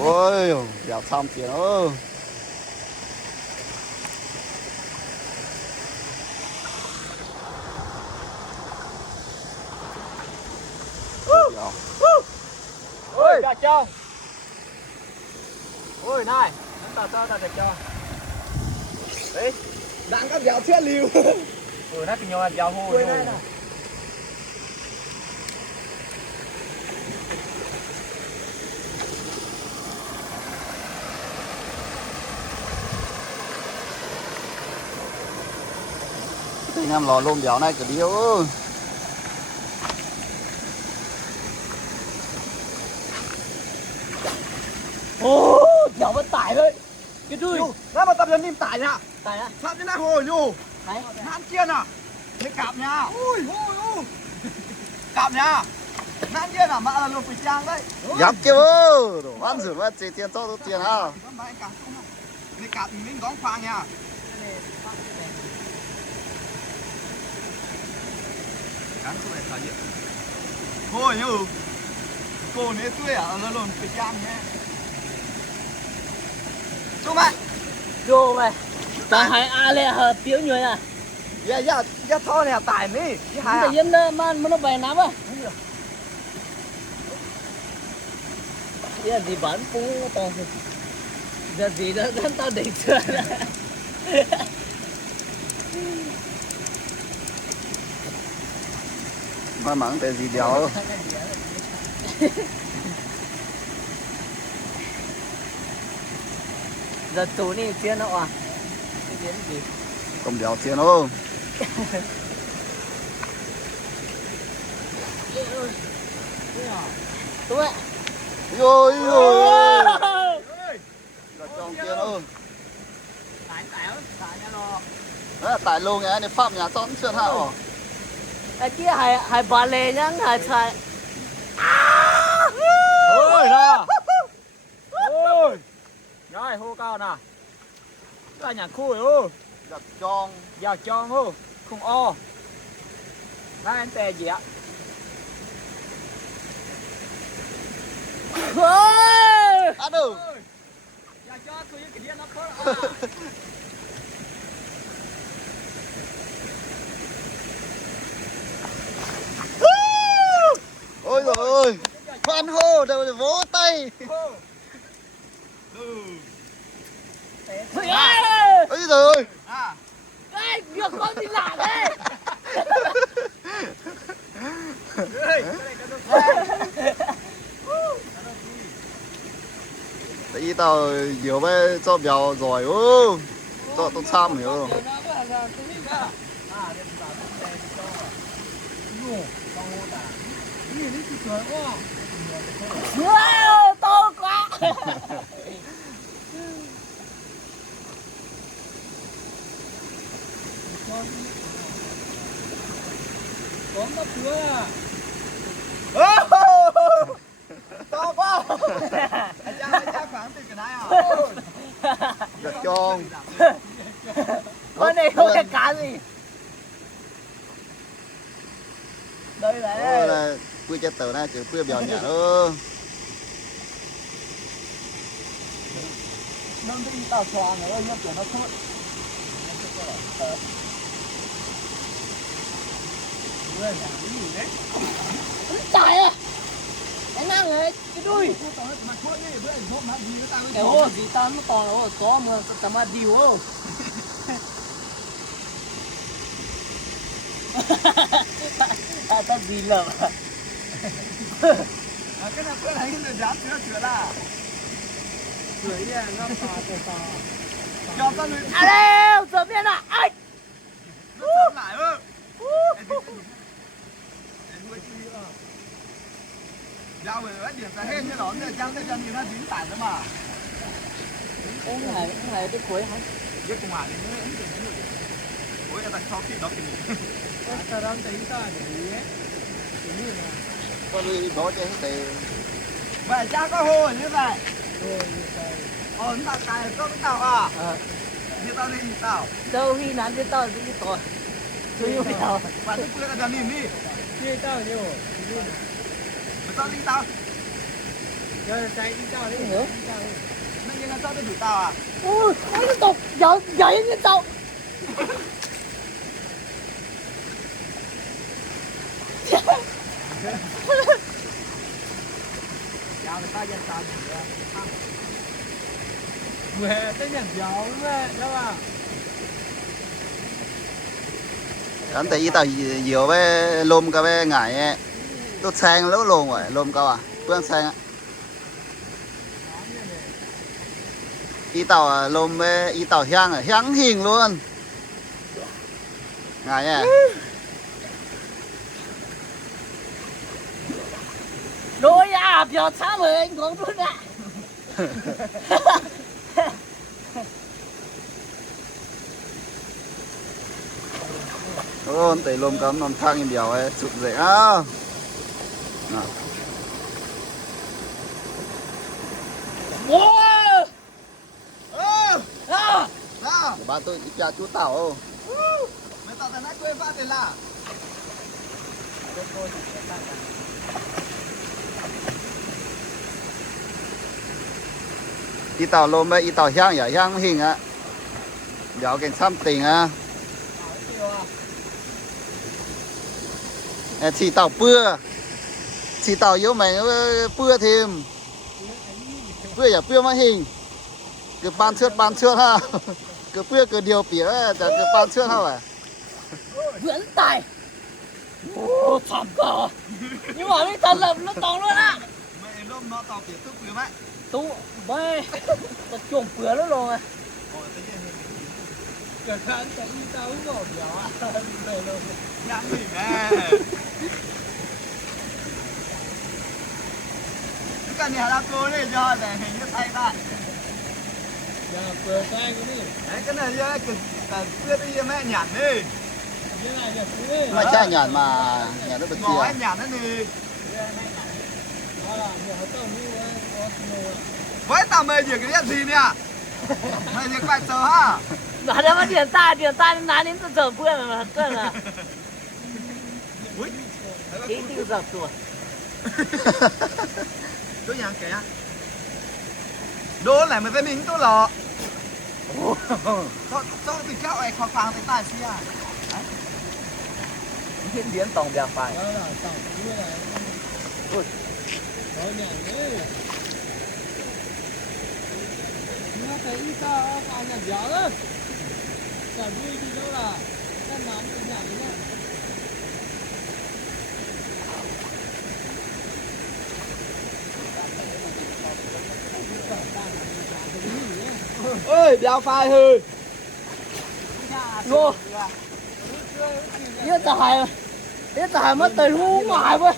ôi dạo xong tiền ơ ôi cho cho ôi này ta cho ta cho đấy đang có dạo chết liều nó kinh nhau dạo hô anh em lò lôm béo này cứ điêu ô dạo vẫn tải thôi cái đuôi ra mà tập đến im tải nhá tải á sắp đến đây hồi nhu đấy nan chiên à lấy cạp nha ui cạp nha nan chiên à mà là lục bị trang đấy dám chưa đồ ăn rửa mà chỉ tiền cho tôi tiền à lấy cạp mình góng phang nha cắn xuống này thả điện thôi nhá cô nế tươi à nó lồn bị trang nhé chú mày vô mày tao hay a lệ hợp tiếng người à dạ thôi này tải mi cái tự nhiên mà nó về lắm á giờ gì bán phú tao giờ gì đó tao định chưa mà mắng cái gì đéo giờ chủ này tiền đâu à cái gì không đéo tiền đâu đúng vậy rồi là trong tiền đâu tại lô nghe này phạm nhà chọn chuyện hảo cái kia hay bà lê nhá hay chạy ôi nè ôi rồi hô cao nè cái nhà khu rồi giặt trong vào cho hô không o nói anh tè gì ạ ăn được vào cho tôi cái điên nó khó ôi rồi ôi khoan hô đâu để vỗ tay ôi rồi ơi Ê, việc con gì lạ đấy tí tao nhiều với cho béo rồi ô cho tôi xăm hiểu wow, to quá có mất chưa to quá anh cha phản từ cái này à giặt trong con này không có cá gì đây là quy cho tờ này chứ quy béo nhả ơ nó đi tàu xoàng nữa nhưng kiểu nó cuộn chạy à anh năng rồi cái đuôi cái ô gì tao nó to nó có mà tao mà điều ô tao gì lợ cái nào cái này là dám chữa là sửa đi nó to cho tao lên à đâu giờ biết à anh lại ơ giao về điểm cả hết như đó nên trang cho nhiều nó dính tải nữa mà ông này cái cuối hả biết cùng à đến nữa ôi là cho khi đó thì tao đang tính ra để ý ấy con đi đó cho hết vậy cha có hồ như vậy ổn ta cài có cái tàu à như tao đi tao đâu khi nãy cái tao cái tỏi tôi yêu tao bạn cứ quên là nhìn đi kia tao nhiều mà tao đi tao นั่นยังไงเจ้าได้ดูตาอ่ะ ôi nó tục giỏi giỏi như tao ยาวเป็นตายันตาอย่างเดียว แหม่เป็นอย่างเดียวแม่ใช่ป่ะ cắn tay y tao nhiều với lôm cả với ngải ấy tốt sang lỗ lồn rồi lôm cao à phương sang á y tao lôm với y tao hang à hang hình luôn ngải à đôi à giờ thả mời anh còn luôn ạ ôn tay lôm cắm nằm thang nhiều ấy chụp dễ á wow à ba tôi đi cha chú tao ô mày tao thành quên phát tiền là y tàu lôm với y tàu hang giả hang hình á dạo cảnh xăm tình á chỉ tàu bưa chỉ tàu yếu mày bưa thêm bưa giả bưa mà hình cứ ban trước ha cứ bưa cứ điều bỉa cứ ban trước ha à vẫn tài ô thảm cỏ nhưng mà nó thật là nó to luôn á mày lôm nó tàu bỉa tức bỉa mày tú bê nó chuồng bừa nó rồiเกิดการแต่อีเต้าก็เดี๋ยวอ่ะเลยเลย nhãn gì nè cái nhà là cô đi cho để hình như thay ta อย่าเปิดแป้งกูนี่ đấy cái này như cái kia đi mẹ nhãn đi ยังไงจะซื้อ mà cha nhãn mà nhãn nó bật ngồi à? nhãn nó đi เอาล่ะเดี๋ยวต้องรู้ว่าออสโน với tao mày gì cái gì nè mày gì quay sờ ha nó đã mất điện tai nó đến từ giờ bữa mà cơ là ui tí tiêu dập tuổi tôi nhãn kìa đố lại mày phải mình tôi lọ cho thì kéo ai khoang khoang tới tai xia thiên biến tổng đẹp phải เอาล่ะสั่งซื้ออะไรเอาเนี่ยนี่นี่แต่อีเต้าเอาเนี่ยเดี๋ยวเลยจะดูดีแล้วล่ะถ้าน้ำเป็นอย่างนี้เนี่ย ơi đeo phai hư vô biết tài mất tài lu ngoài với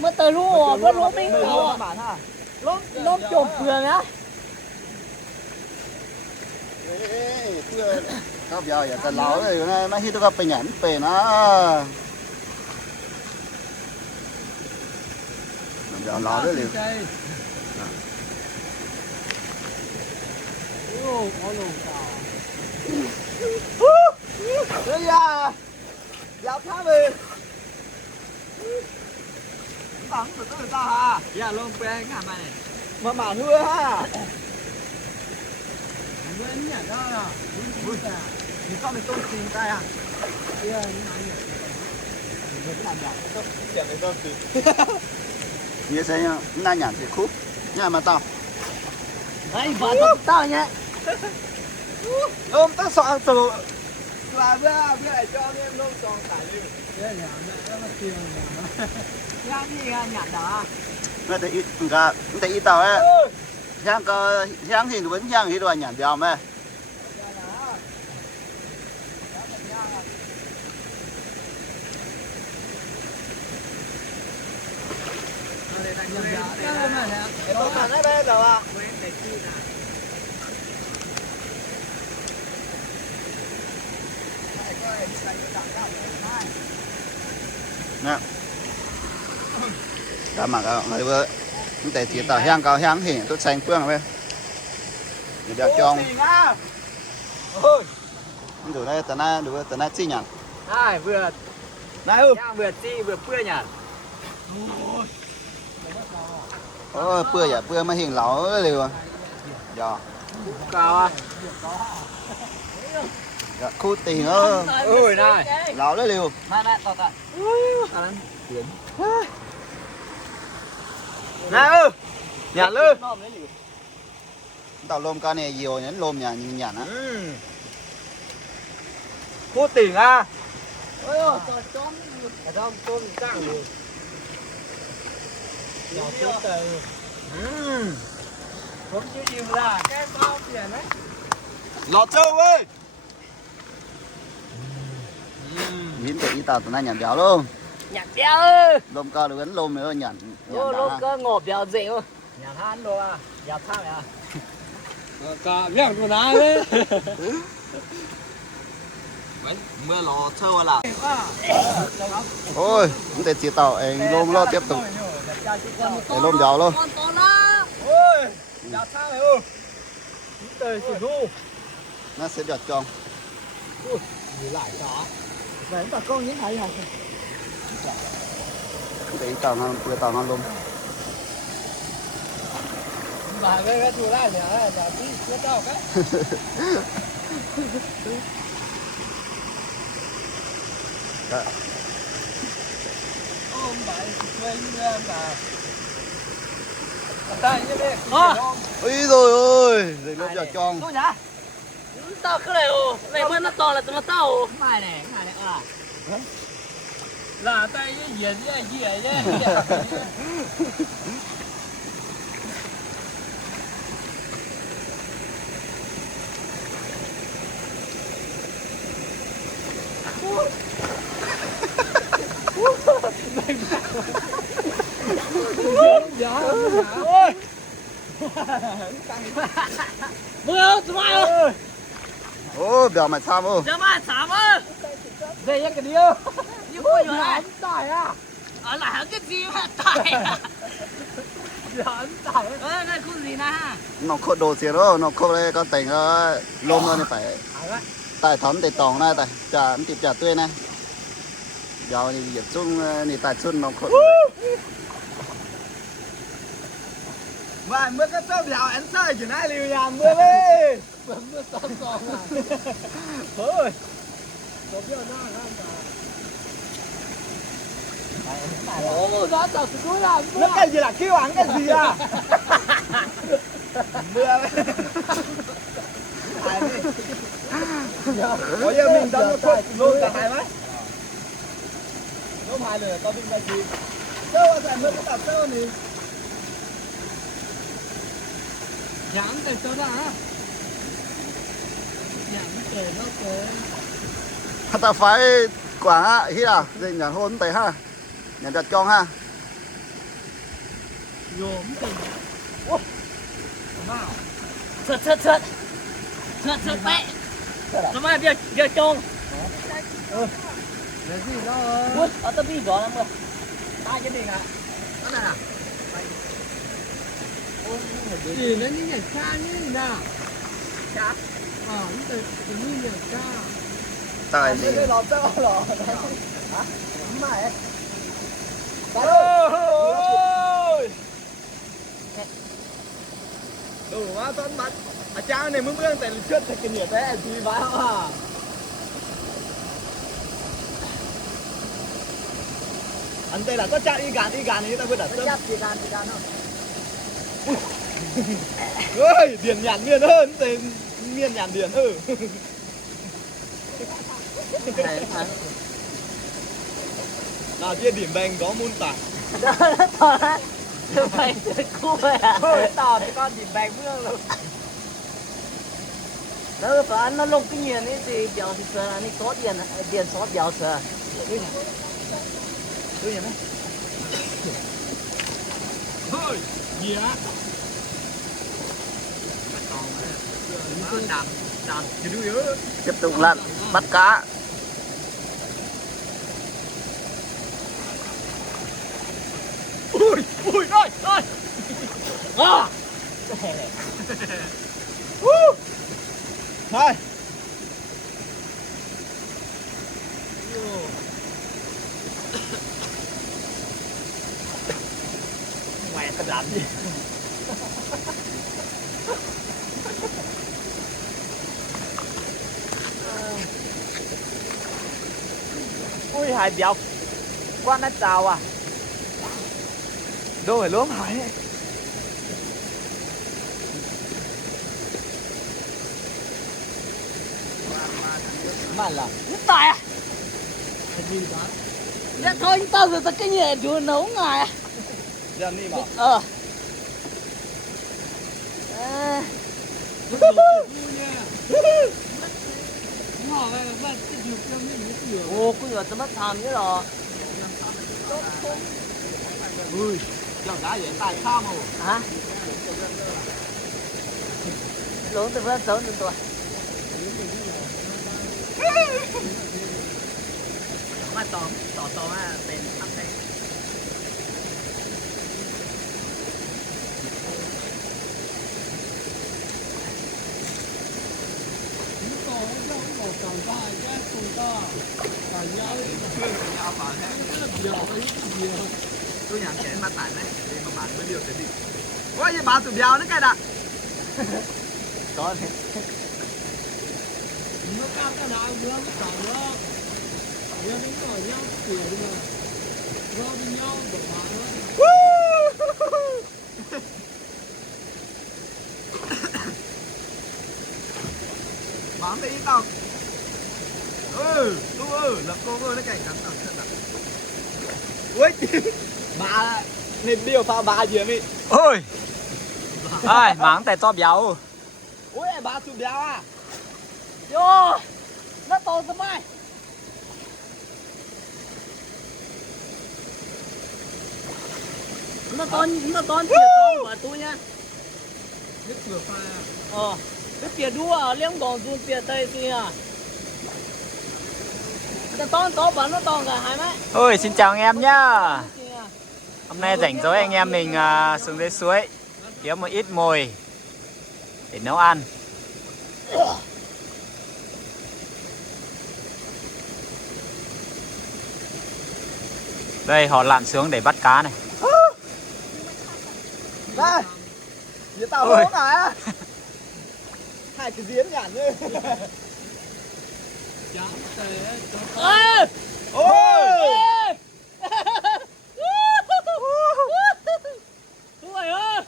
mất tài lu mất lúa minh cầu à lốp chụp vừa nhá có giờ giờ tao láo rồi mà khi tôi gặp bệnh nhẫn về nó giờ láo đấy liền โอ้เอาลงตา đây à dạo tháp về bắn của tôi ta hả อย่าลงแปลงงานมาเนี่ย mà mảng hưa ha เว้นเนี่ยได้อ่ะรู้แต่ thì con mình tôn tìm tay à เรื่องนี้ไหนเนี่ย mình làm nhạc không tiền mình tôn tìm như thế nhá na nhạc thì khúc nha mà tao đấy vợ tao nhá ôm tao soạn từ là bữa này cho em lông tròn tải đi เรื่องอย่างนั้นแล้วมาเตียงอย่างนั้น nhang gì nhặt đó nó thấy ít tao ấy香个香thì vẫn香thì đoàn nhãn bèo mẹ tôi phản ấy bên rồi à nè cả mặt người vừa chúng ta chỉ tàu hang cao hang thì tôi xanh phương rồi để đẹp trong đủ đây tận này chi nhỉ ใช่เบื่อ này ư ย่างเบื่อจี้เบื่อเปื่อยเนี่ย เ เปื่อยอย่าเปื่อยมาเห็นเหลาเลยว่ะอย่า cao à อย่าคู่ติงôi này เหลาเลยเร็ว มาต่อ này ư nhà lư รอบเลยหรือ ต่อลมกันเนี่ยเยียวเนี่ยลมอย่างยิงอย่างนะ cố tỉnh à โอ้ยต่อจ้อง ở trong tôm căng rồi nhỏ chút từ không chịu im là cái bao tiền đấy หลอดเจ้าเว้ยยินแต่อีตาตัวนั้นอย่างเดียวluôn อยากเดียว ลมก็หรือลมเนี่ยอย่าง โอ้ลูกก็งบเดียวเจ๋ง nhà than rồi à nhà than à cả miệng của nó đấy เมื่อรอเช่าล่ะโอ้ยมันแต่จีเต่าเองลมรอเจ็บตุกแต่ลมยาวเลย con to la ôi nhà than này ư trời chỉ thu น่าเสียดายจอง nhìn lại đó vậy bà con những thầy hả แต่อีเต่ามันเปลือยเต่ามันลม bà cái chủ lại nhà này nhà tí chưa tao cái ôm bạn quên như em bà tay như thế ôi rồi ơi rồi lom giờ tròn ดูนะต่อขึ้นเลยโอ้ในเมื่อน่าต่อแล้วจะมาเต้าไม่แน่ไม่แน่อ่ะ là tay cái gì vậy gì vậy ôi mưa tụi mày ơi โอ้เดี๋ยวมาซ้ำโอ้ จะมาสามเออ đây cái điều ยี่ห้ออยู่ไหน tải à อะไรก็จีมาตาย hắn tải นั่นคุณสีนะฮะ น้องโคโดเสียแล้วน้องโคเลยก็แต่งก็ลมเลยไปใต้ท้องติดตองนะแต่จะติดจัดด้วยนะยาวนี่เหยียดจุ้งนี่ใต้ชุนน้องโค và mưa cái tao đèo ăn sai chỉ nãy liều nhà mưa đi mưa to to à thôi có biết nó không bà ô nó chào sự cuối là nó cái gì là kêu ăn cái gì à mưa bây giờ mình đang thuận luôn cả hai mấy lúc hai lửa tao định là gì đâu phải mưa cái tập đâu này giảm từ chỗ đó hả giảm từ nó từ ถ้าตาไฟกว่าฮะเฮียเรื่องอย่างโหนแต่ฮะอย่างจัดจองฮะ nhổm từ ôi nào เถิดเป๊ะทำไมเบียร์จง là gì đó วุ้นเอาตะบี้ก่อนนะเมื่อ ai cái gì àนั่นน่ะ gì nó như nhảy xa như thế nào chả nó từ như nhảy xa ตายเลย cái lò tao lò hả mày ôi đủ quá con mặt à trang này mới bước tại trước thì cái nhiệt đấy gì vãi không à anh đây là có chạy y gàn này ta quên đặt จับจีการเนาะ ơi điền nhàn miền hơn tên miền nhàn điền ừ nào chia điểm bành có môn tả ต่อนะไปคู่เลยอ่ะ ต่อที่ก้อนđiểm bànhเมื่อเลย แล้วตอนนั้นลงกี่เงี้ยนี่สิเบียวสิเสืออันนี้ซอสเดียนเดียนซอสเบียวเสือ ดูอย่างไหมเฮ้ยเหี้ย đàm chỉ đuôi ớ tiếp tục lặn bắt cá ui ui rồi à thôi quẹt กระดานดิอุ้ยหายเดียวกว้านน้าเจ้าอ่ะดูphải luôn hỏi mặn là Nhất tài à? Dạ thôi tao rồi tao cái gì chú nấu ngài à? giờ đi mà Ờ. Ồ, cứ giờ tao mất tham thế rồi. ui giờ đã vậy tại sao mà Hả? Lớn từ vết sớm từ tuổi. Mà tỏ à, bên ăn thế. tôi nhắn chén mà tải này để mà bạn mới điều tới đi ôi gì bà tụi béo nữa cái đã Có thế. bám thấy tao đúng lập cô ơi nó cảnh cắn tao thật là ui bà nên điều pha bà gì vậy ôi ơi máng tay to béo ui bà tụi béo à Vô. Nó to tao mai. Nó to chia to của tôi nha. biết vừa pha Cái tiền đua liếng đòn dùng tiền tây thì à. Nó to bắn nó to cả hai mấy. ôi xin chào anh em nhá hôm nay rảnh rỗi anh em mình xuống dưới suối kiếm một ít mồi để nấu ăn đây họ lặn xuống để bắt cá này đây vậy tao Ôi. hố à hai cái giếng nhản như Ê! ôi Chú mày ơi!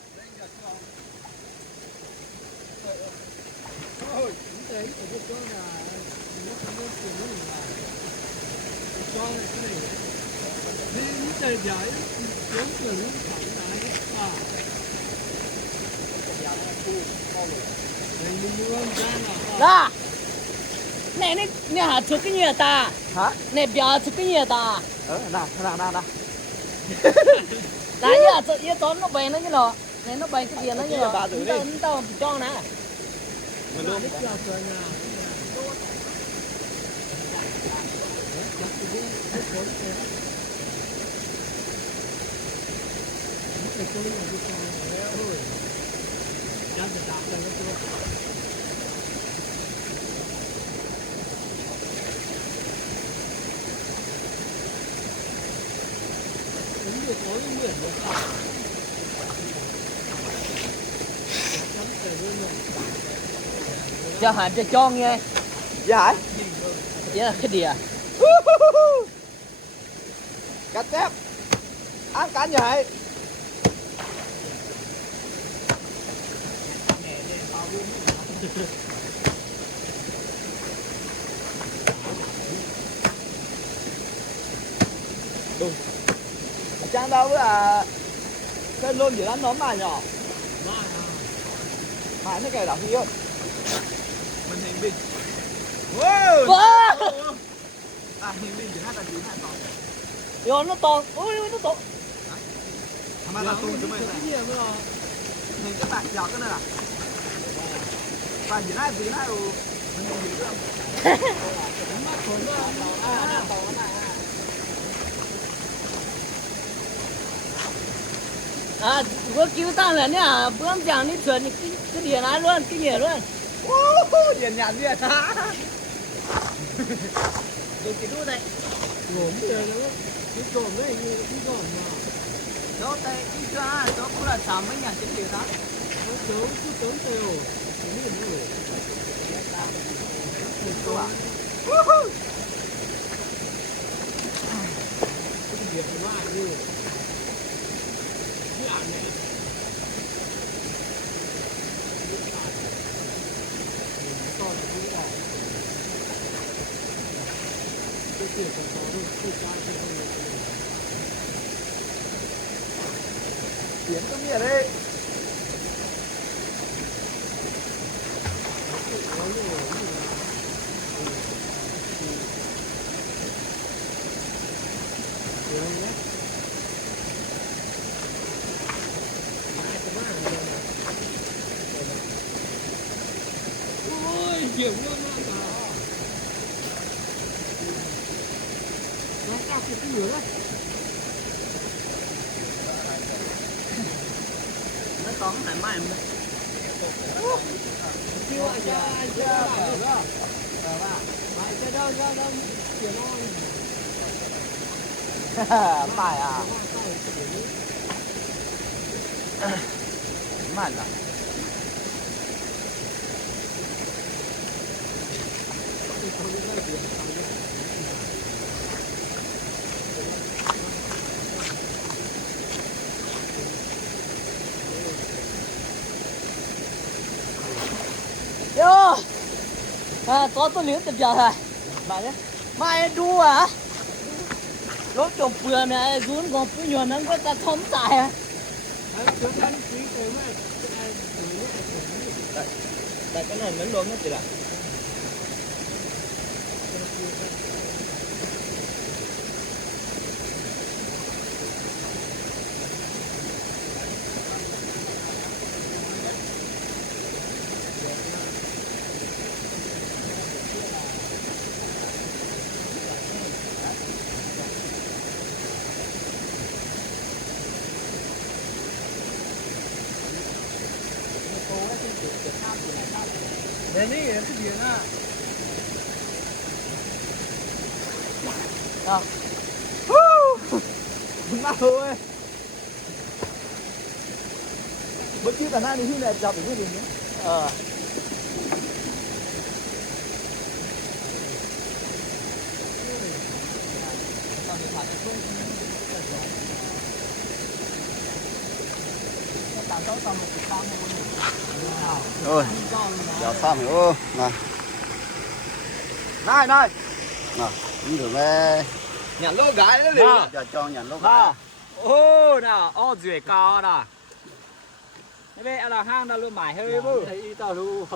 Ra! Này này hả chụp cái gì ta? hả Này biểu chụp cái gì ta? nào Đấy nhá, tự nhiên tốn nó bày nó như nào? Này nó bày cái gì nó như nào? Bà thử đi. Tao cho nè. mình luôn Cho hẳn cho nghe. dạ Vậy là cái gì à? cắt tép ăn cá nhảy Trang đâu là cái luôn chỉ ăn nóm mà nhỏ phải nó kể đảo gì ơi mình hình bình wow Wow! à hình bình chỉ hai tờ chín hai tỏ Rồi nó to. Ôi nó to. mà là tù chúng mày này hình cái bạc giọt cái này à và chỉ hai tí hai mình hình gì nữa À, có cứu ta là nhá, bữa em chẳng đi chuẩn cái điện ấy luôn, cái gì luôn. điền nhàn điền Rồi cái đu đây. chỗ đây đi ra chỗ cũng là sắm mấy nhà trên tiền đó chỗ cứ tưởng tiêu Tiến công nghiệp đi. ôi nhiều luôn nó cao cái lửa đấy nó còn thoải mái mà chưa đâu chuyện Phải à? Mặn à? Yo, có tôi liếc tập giờ rồi, bạn nhé. Mai đua à? Lúc chụp vừa này rún còn cứ nhồi nó có ta thấm dài à? Đây cái này miếng luôn hết chị ạ. Đây này cái gì nữa? Đâu? Mắc thôi. Bữa trước cả na đi hư này chọc được cái gì nữa. Rồi, giờ xong rồi. Này, Này này, nào, cũng được đấy. nhặt lô gái nó liền. Giờ cho nhận lúc Nào. Ô nào, ô rưỡi cao nào. Thế bây là hang đã luôn mải hơi bự. Thấy tao lu.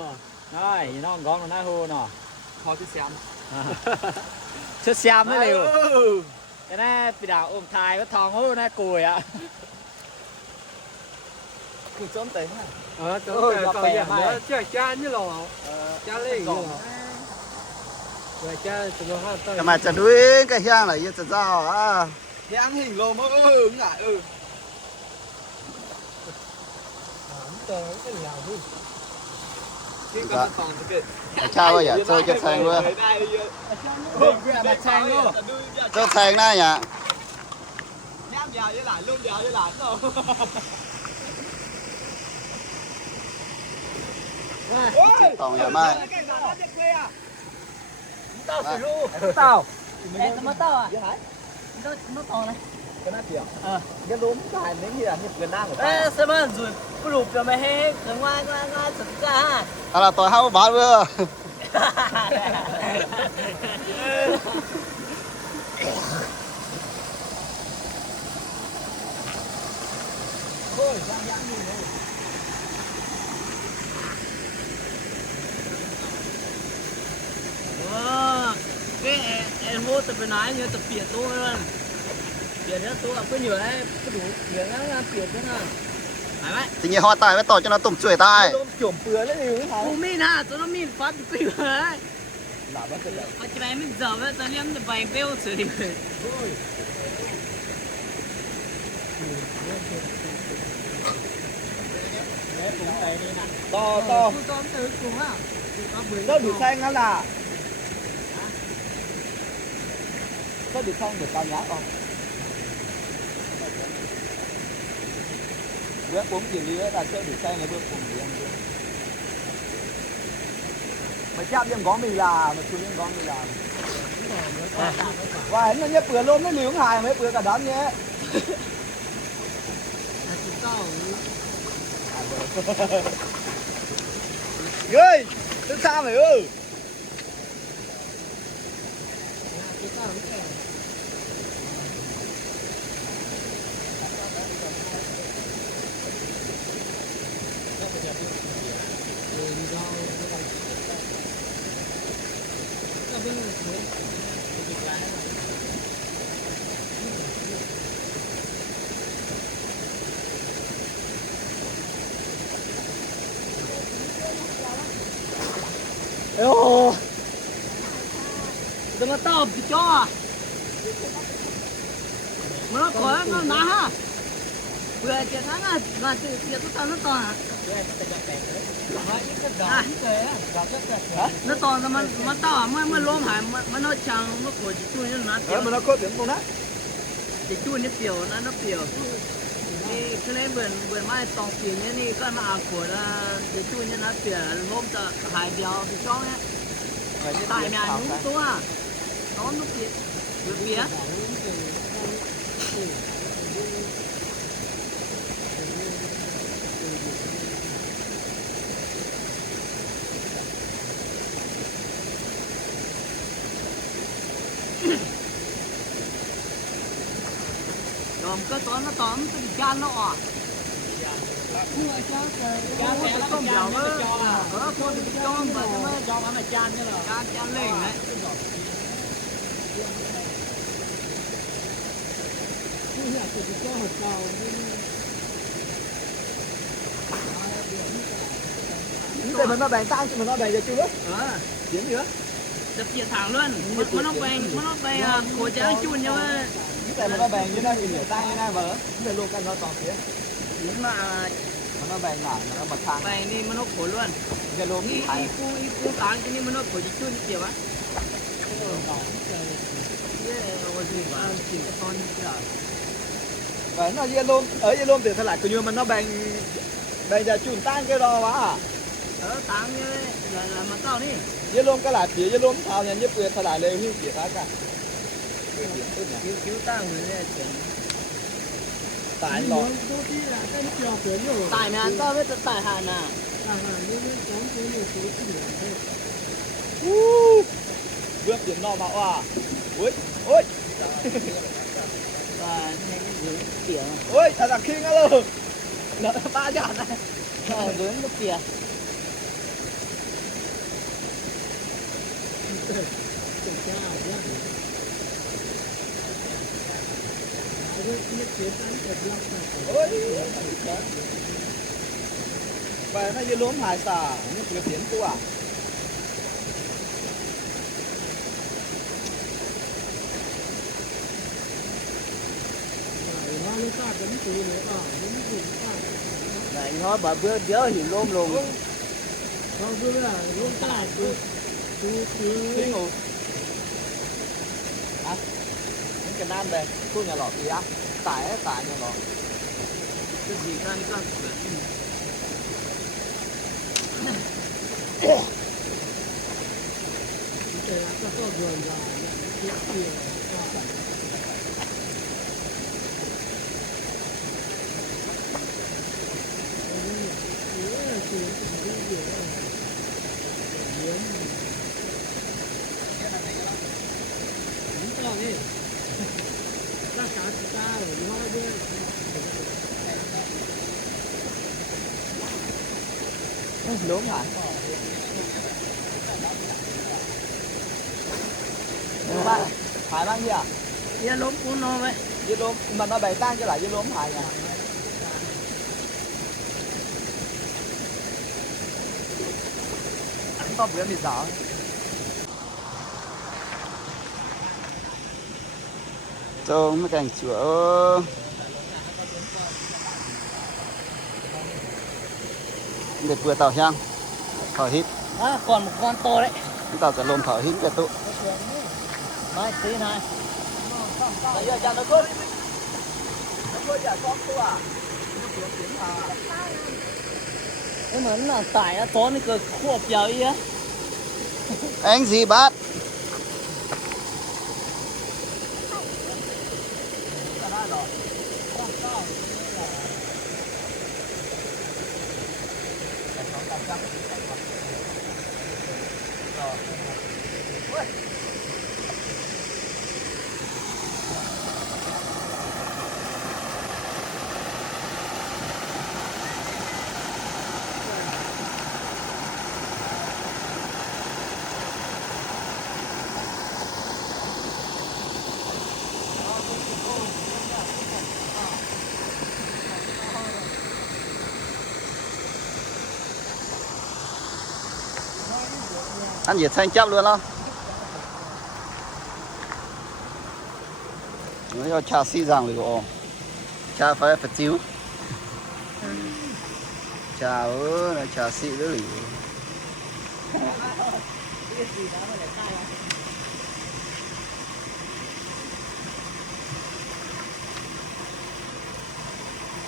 Đây, nó ngon nó nai hô nào. Thôi cứ xem. Chết xem mới liều. Cái này bị đảo ôm thai có thòng hô này cùi ạ. Cứ trốn tính à. Chỗ cái cầu nhà nữa, chứ cha như lò. Cha lên như lò. Rồi cha tụi nó hát tới. cái mà chả đuôi cái hang này chả sao à. Cái ăn hình lô mà ứng lại Cái lào luôn. Cái con toàn cái Chào bây giờ chơi cho thành luôn. Đặt sang luôn. Cho thành này nhỉ. Nhám vào với lại luôn vào với lại rồi. Tổng nhà mai. Tao phải lu. Tao. Ê, tao tao à? Nó to này. Cái nát kiểu. Cái lúm dài nếu như là như Việt Nam của ta. Ê, sao mà rồi cái lụp cho mày hết. Rồi ngoan thật ra. À là tôi hao bán vừa. Thôi, ra nhãn đi thôi. Cái em hô tập nói như tập biển tôi luôn. Biển nó tôi có nhiều ấy, có đủ biển nó biển thế nào. Phải vậy. Thì như hoa tài với tỏi cho nó tủm chuỗi tai. Tôm chổm bừa lấy điều hả? Ô min à, tôi nó min phát được cái đấy. Là bắt được. Ở trên này mình giờ với tôi liếm được vài bêu xử lý. To to. Tóm tới cùng á. Đâu đủ xanh á là. Có đủ xanh được cao nhá không? bữa bún chỉ lứa là chơi để say ngày bữa bún gì ăn mà chạm em có mình là mà chúng em có mình là và nó nhớ bữa luôn nó liều hài mấy bữa cả đám nhé ơi tức sao mày ơi 요, đừng có tao bị cho à? Mà nó khỏi nó ná ha. Vừa chuyện nó là từ chuyện tao nó to à? Nó to rồi mà tao à mà lôm hải mà nó chẳng nó khỏi chỉ chui nó nát. mà nó có tiếng không đó chỉ chui nó piều nó piều.นี่คือเล่นเหมือนไม้ตองปีนี้นี่ก็มาอาขวดจะช่วยเนี่ยนะเปลี่ยนล้มจะหายเดียวไปจ้องเนี่ยตายแม่นุ่งตัวน้องนุ่งเปียเปียก็ตอนนั้นตอนมันเป็นการแล้วอ่ะการแกแล้วก็เดี๋ยวคนจะจ้องแบบจะไม่จองอะไรจานเนี่ยหรอการจานเล่งนะแต่มันมาแบ่งตั้งมันมาแบ่งจะchưa điểm gì đó จะเปลี่ยนทางเลื่อนมันต้องแบ่งโคจะจุนใช่ไหม แต่มันมาแบ่งnhư này thì để tay như này mà để luônกันnó toàn phía มันมา มันมาแบ่งหลังมันมาทาง แบ่งนี่มันต้องโขล้วน จะลง นี่ ไทย อีกูกลางที่นี่มันต้องโขจะจุนเกี่ยววะvà nó dây luôn từ thay lại như mình nó bèn giờ chùn tan cái đó quá ở tạm như là mà tao đi dây luôn cái lại phía dây luôn thao nhà nhất quyền thay lại lên hưu phía khác cả cứu tao người này tại lọ tại mẹ ăn tao với tại hàn à bước điểm nọ bảo à ôi ôi và tỉa ôi thật là khi ngã luôn nó ba giọt này với một tỉa ôi và nó như lốm hải xà như phía tiến tu à này nó bà bữa nhớ thì lôm lùm Tiếng ngủ à những cái nan đây cô nhà lọ gì á tại nhà lọ cái gì can lốm hả hải bao nhiêu à cái lốm của nó vậy dưa lốm mà nó bày tan cho lại dưa lốm hải nha ăn to bữa thì sợ cho mấy cảnh chúa để vừa tàu hang thở hít à, còn một con to đấy tàu sẽ lồn thở hít cái tụ đấy tí này bây giờ cha nó cốt giả con tu à cái mà nó tải nó có cái cờ khô bèo ý á. Anh gì bác? Ăn gì xanh chắp luôn không? Nó cho cha xí rằng rồi ồ. Cha phải chiếu. Cha ơi, nó cha xí nữa lì.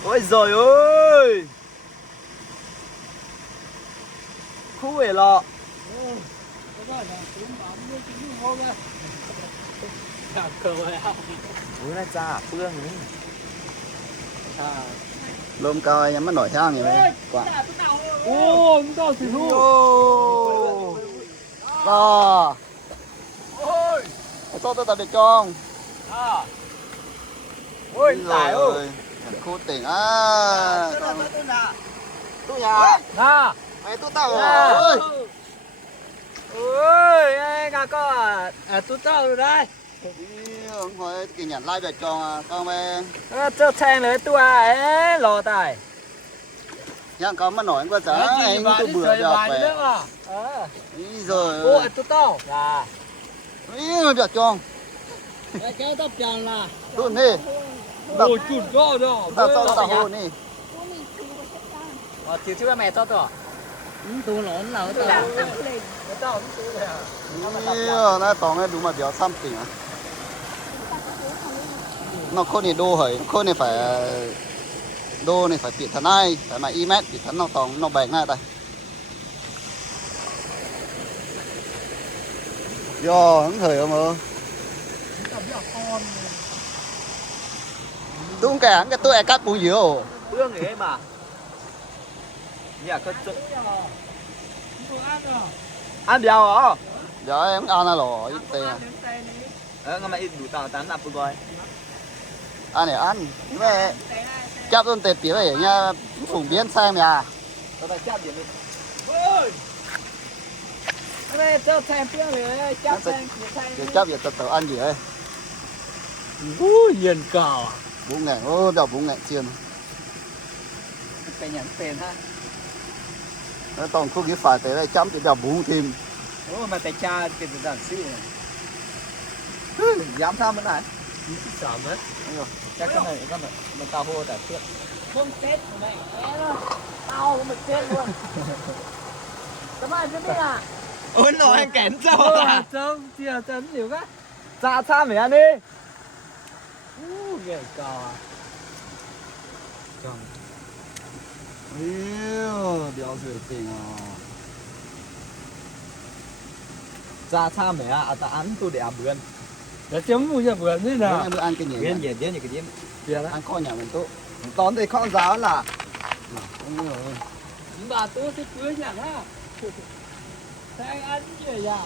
Ôi giời ơi. Khu về lọ. Ủa nó cha phương này. Lôm cao nhắm mắt nổi hang vậy mày. Quả. Ô, nó to xỉu luôn. Ô. To. Ôi. Sao tôi tập được con? Ôi tải ơi. Khu tỉnh à. Tôi nhà. À, Mày tôi tao à. ơi. Ôi, anh cả có tôi tao rồi đây. Không phải kỳ nhận like được cho con mày. Cho sang lấy tôi ấy lò tài. Nhang có mà nổi quá chả anh tôi bữa được vậy. Ý rồi. Ô, tôi tao. Dạ. Ý mà được cho. Cái tao chàng là. Tôi nè. Ôi, chuột gõ đó. Tao tao hồ nè. Chiều trước mẹ tao tao. Tôi lộn là tao. Ý nó tòng nó đúng mà biểu xăm tỉnh à. Nó khôn này đô hởi, khôn này phải đô này phải bị thần ai, phải mà y mét bị thần nó tòng nó bèn ngay đây. Yo, hứng thời không ơ. Tôi không kể cái tôi cắt bún dừa. Phương ấy mà. Nhà có chỗ. Ăn đèo hả? Dạ em ăn là ít tiền. Ngày mai ít đủ tao tán nạp rồi. Ăn này ăn. Mẹ chắp luôn tệp tía vậy nha, phùng biến xem nhà. Tao phải chắp gì đi. Đây cho xem tiếng rồi, chắc xem Để chắp vậy tao ăn gì ấy. Ui, nhìn cỏ. Bún ngẹn, ô đào bún ngẹn chiên. Cái nhắn tiền ha. Nó tòng khu cái phải tới đây chấm thì đào bún thêm. Ủa mà tại cha tiền giản sĩ này. Dám sao mới này? Sợ mất. Chắc cái này mà tao hô đã tiếc. Không chết của mày, té đó. Tao cũng chết luôn. Tao mai biết à? Ôi nó anh kén sao à? Không, chưa tấn liều các. Cha cha mày ăn đi. Nhìn cỏ. Yêu, đéo rửa tình à. Cha cha mày à, tao ăn tôi để bươn. Để chấm mùi nhà vườn thế nào? Em ăn cái gì Viên nhỉ? gì viên gì cái gì? Tiền á. Ăn kho nhà mình tốt. Tón thì con giáo là. Đúng rồi. Nhưng bà tôi sẽ cưới nhạc ha. Thế anh ăn gì vậy?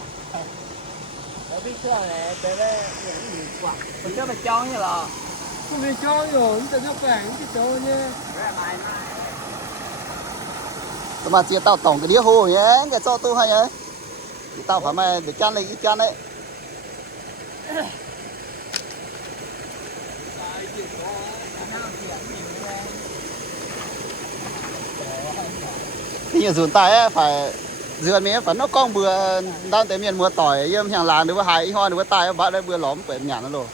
Ở bên kia này, tới đây những người quảng. Mình cho mày cho như là. Không bị cho rồi, chúng ta nó quảng cái chỗ nhé. Mà chia tao tổng cái đĩa hồ nhé, cái cho tôi hay ấy. Thì tao phải mày để chăn lấy cái chăn đấy. Thì như dùn tay ấy, phải dườn mấy phải nó con bữa đang tới miền mùa tỏi yếm hàng làng đứa hai hoa đứa tay bạn đây bữa lóm phải nhả nó rồi.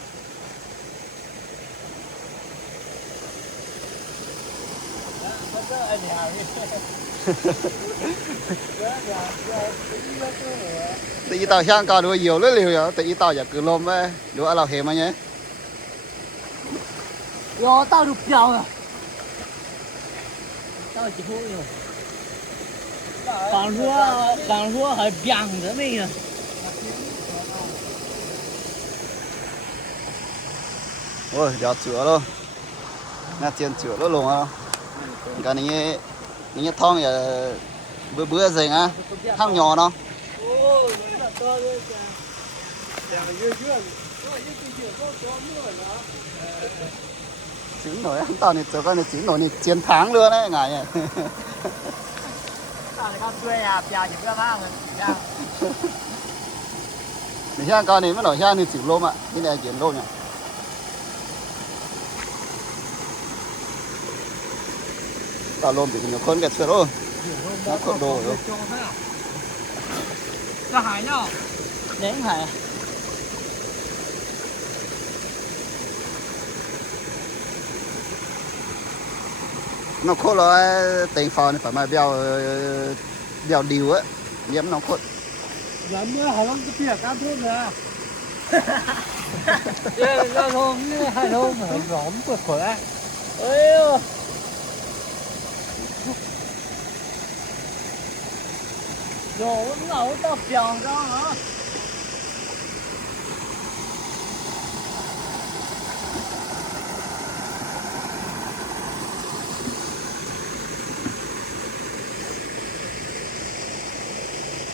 Tự tao sang cả đứa nhiều lắm liều rồi, tự tao giờ cứ lom ấy, đứa lao hề mà nhé. Yo, tao được giàu à. tao chỉ hôi rồi càng hua hơi bàng nữa mình à ôi giờ chữa luôn nhà tiền chữa luôn luôn à cái này thong giờ bữa bữa gì á thang nhỏ nó ôi là to lên kìa chín nổi anh tao này cho cái này chín nổi này chiến thắng luôn đấy ngài này tao này con quê à bèo chỉ có vang rồi mình hiện con này mới nổi hiện thì chịu lôm ạ cái này kiếm lôm nhỉ tao lôm thì nhiều con kẹt sữa rồi nó con đồ rồi ra hải nhá đến hải nó khô là tiền phò này phải mà bèo điều á nhiễm nó khô giờ mưa hải long cái kia cam thôn nè ra hôm như hai hôm phải rõm quật khỏe ơi rồi nó tao bèo ra hả